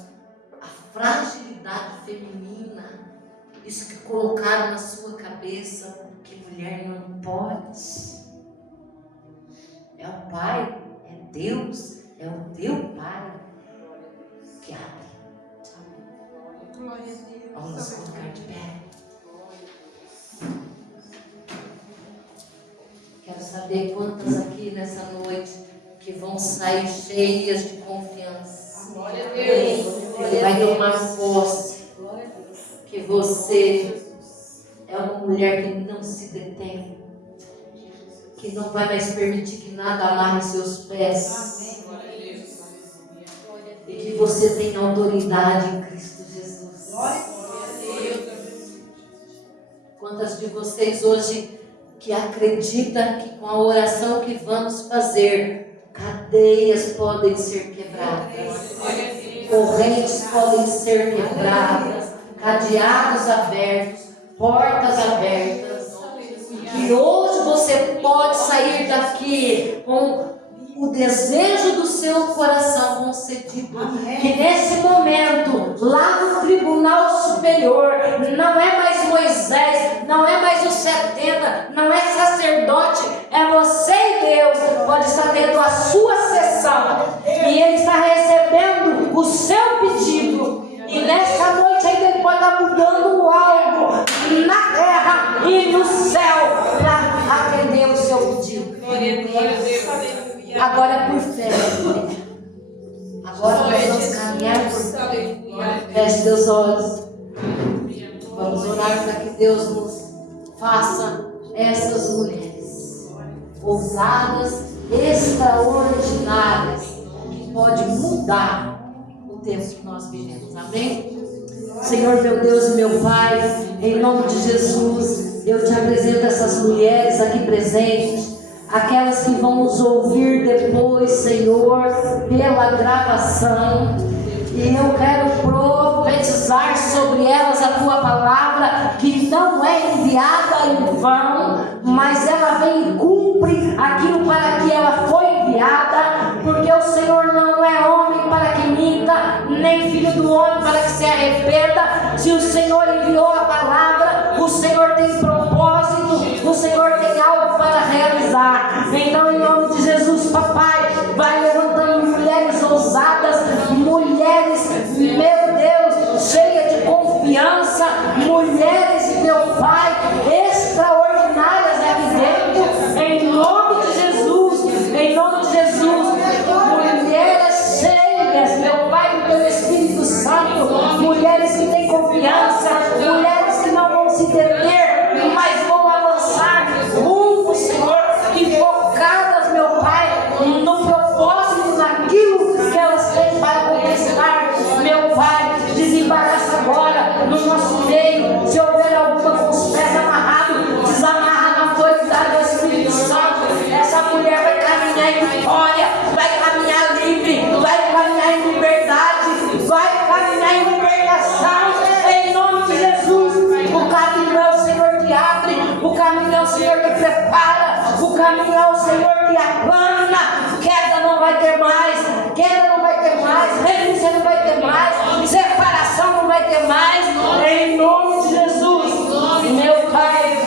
a fragilidade feminina, isso que colocaram na sua cabeça, que mulher não pode. É o Pai, é Deus, é o teu Pai que abre. Glória a Deus. Vamos nos colocar de pé. Quero saber quantas aqui nessa noite que vão sair cheias de confiança. Glória a Deus. Ele vai tomar posse que você é uma mulher que não se detém, que não vai mais permitir que nada amarre seus pés. Glória a Deus. E que você tem autoridade em Cristo Jesus. Glória a Deus. Quantas de vocês hoje que acreditam que com a oração que vamos fazer, cadeias podem ser quebradas, correntes podem ser quebradas, cadeados abertos, portas abertas, que hoje você pode sair daqui com o desejo do seu coração concedido. Que nesse momento, lá no tribunal superior, não é mais Moisés, não é mais os 70, não é sacerdote, é você e Deus. Pode estar tendo a sua sessão e Ele está recebendo o seu pedido. E nessa noite ainda Ele pode estar mudando algo na terra e no céu para atender o seu pedido. Agora por fé. Agora nós vamos caminhar por fé. Feche teus olhos. Vamos orar para que Deus nos faça essas mulheres ousadas, extraordinárias, que pode mudar o tempo que nós vivemos. Amém? Senhor, meu Deus e meu Pai, em nome de Jesus, eu te apresento essas mulheres aqui presentes, aquelas que vão nos ouvir depois, Senhor, pela gravação. E eu quero profetizar sobre elas a tua palavra, que não é enviada em vão, mas ela vem e cumpre aquilo para que ela foi enviada, porque o Senhor não é homem para que minta, nem filho do homem para que se arrependa. Se o Senhor enviou a palavra, o Senhor tem propósito, o Senhor tem algo para realizar. Então, em nome de Jesus, papai, vai levantando mulheres ousadas, mulheres, meu Deus, cheias de confiança, mulheres, meu Pai, extraordinárias aqui dentro, em nome de Jesus, em nome de Jesus, mulheres cheias, meu Pai, do teu Espírito Santo, mulheres que têm confiança, mulheres que não vão se deter, mas vão avançar rumo, Senhor, e focadas, meu Pai, no propósito, naquilo que elas têm para conquistar. Meu Pai, desembaraça agora no nosso meio. Se houver alguma com os pés amarrados, desamarra na autoridade do Espírito Santo. Essa mulher vai caminhar em vitória, vai caminhar livre, vai caminhar em liberdade, vai caminhar em libertação, em nome de Jesus. O caminho é o Senhor que abre, o caminho é o Senhor que prepara, o caminho é o Senhor que aplana. Queda não vai ter mais, queda não vai ter mais, renúncia não vai ter mais, separação não vai ter mais, em nome de Jesus. Meu Pai,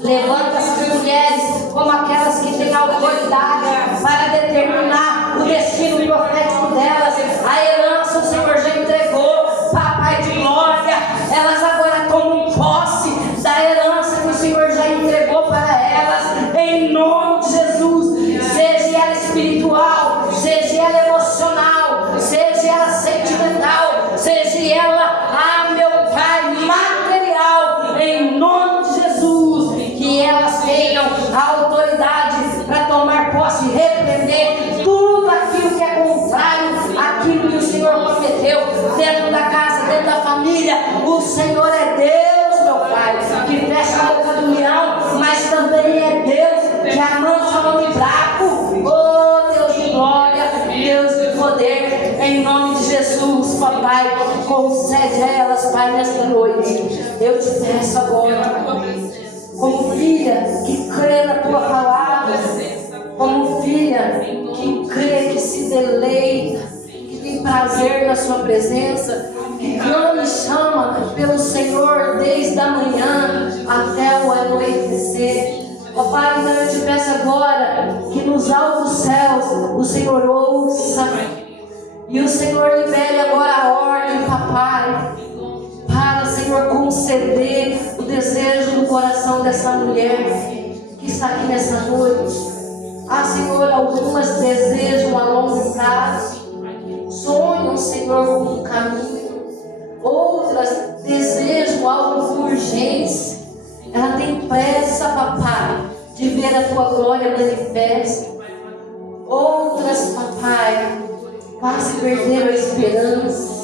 levanta essas mulheres como aquelas que têm autoridade para determinar o destino profético delas. A herança o Senhor já entregou, Papai de glória. Elas agora tomam posse da herança que o Senhor já entregou para elas, em nome de Jesus. Seja ela espiritual, seja ela emocional, seja ela sentimental, seja ela, meu Pai, material, em nome de Jesus. Que elas tenham a autoridade para tomar posse e repreender tudo aquilo que é contrário àquilo que o Senhor prometeu dentro da casa, dentro da família. O Senhor é Deus, meu Pai, que fecha a boca do leão, mas também é Deus que amansa o homem fraco. Oh, Deus de glória, Deus de poder, em nome de Jesus, papai, concede a elas, Pai, nesta noite. Eu te peço agora, como filha que crê na tua palavra, como filha que crê, que se deleita, que tem prazer na sua presença, que clama e chama pelo Senhor desde a manhã até o anoitecer. Ó Pai, então eu te peço agora que nos altos céus o Senhor ouça e o Senhor libere agora a ordem, papai, para, Senhor, conceder o desejo do coração dessa mulher que está aqui nessa noite. Ah, Senhor, algumas desejam a longo prazo, sonham, Senhor, com um caminho, outras desejam algo com urgência. Ela tem pressa, papai, de ver a tua glória manifesta. Outras, papai, quase perderam a esperança,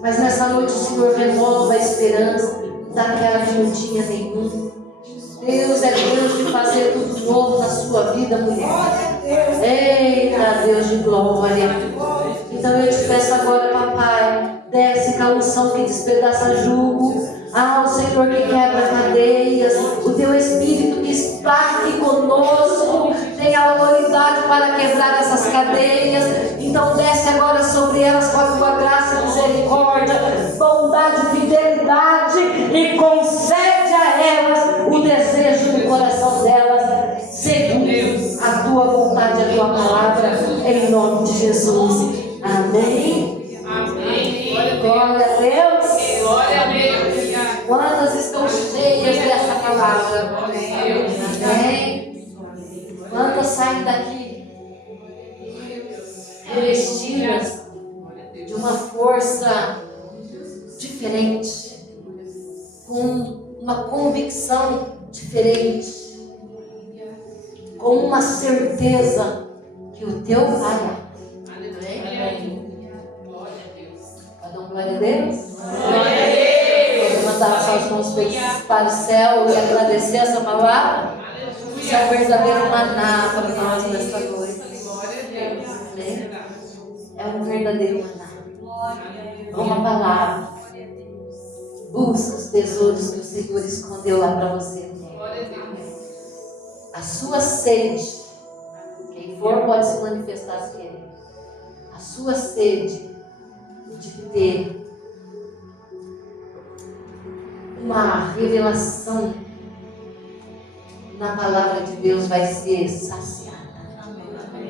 mas nessa noite o Senhor renova a esperança daquela que não tinha nenhum. Deus é Deus de fazer tudo novo na sua vida, mulher. Eita, Deus de glória. Então eu te peço agora, papai, desce com a unção que despedaça jugo. Ah, o Senhor que quebra cadeias, o teu Espírito que está aqui conosco tem a autoridade para quebrar essas cadeias. Então desce agora sobre elas com a tua graça e misericórdia, bondade e fidelidade, e concede verdade a tua palavra, em nome de Jesus. Amém. Amém. Glória a Deus. Glória a Deus. Quantas estão cheias dessa palavra? Amém. Amém. Quantas saem daqui revestidas de uma força diferente, com uma convicção diferente, com uma certeza que o teu Pai é. Amém? Glória a Deus. Pode dar glória a Deus? Glória a Deus. Vamos levantar suas mãos para o céu e agradecer essa palavra. Isso é um verdadeiro maná para nós nesta noite. Glória a Deus. Amém? É um verdadeiro maná. Uma palavra. Busca os tesouros que o Senhor escondeu lá para você. Glória a Deus. A sua sede, quem for pode se manifestar se querer. A sua sede de ter uma revelação na palavra de Deus vai ser saciada.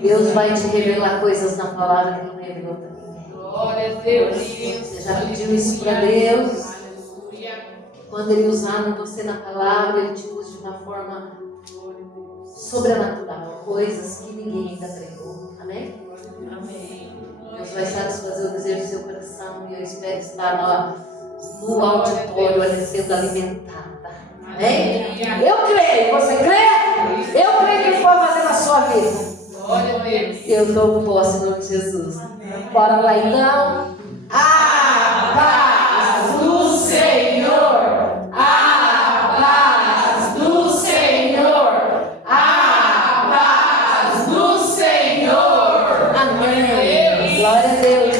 Deus vai te revelar coisas na palavra que não revelou para ninguém. Glória a Deus. Você já pediu isso para Deus? Aleluia. Quando Ele usar você na palavra, Ele te usa de uma forma sobrenatural, coisas que ninguém ainda pregou. Amém? Amém. Deus vai satisfazer o desejo do seu coração e eu espero estar no auditório sendo alimentada. Amém? Eu creio. Você crê? Eu creio que Ele pode fazer na sua vida. Glória a Deus. Eu dou posse em nome de Jesus. Bora lá então. A paz do Senhor. A paz do Senhor. A paz do Senhor. Amém. Glória a Deus.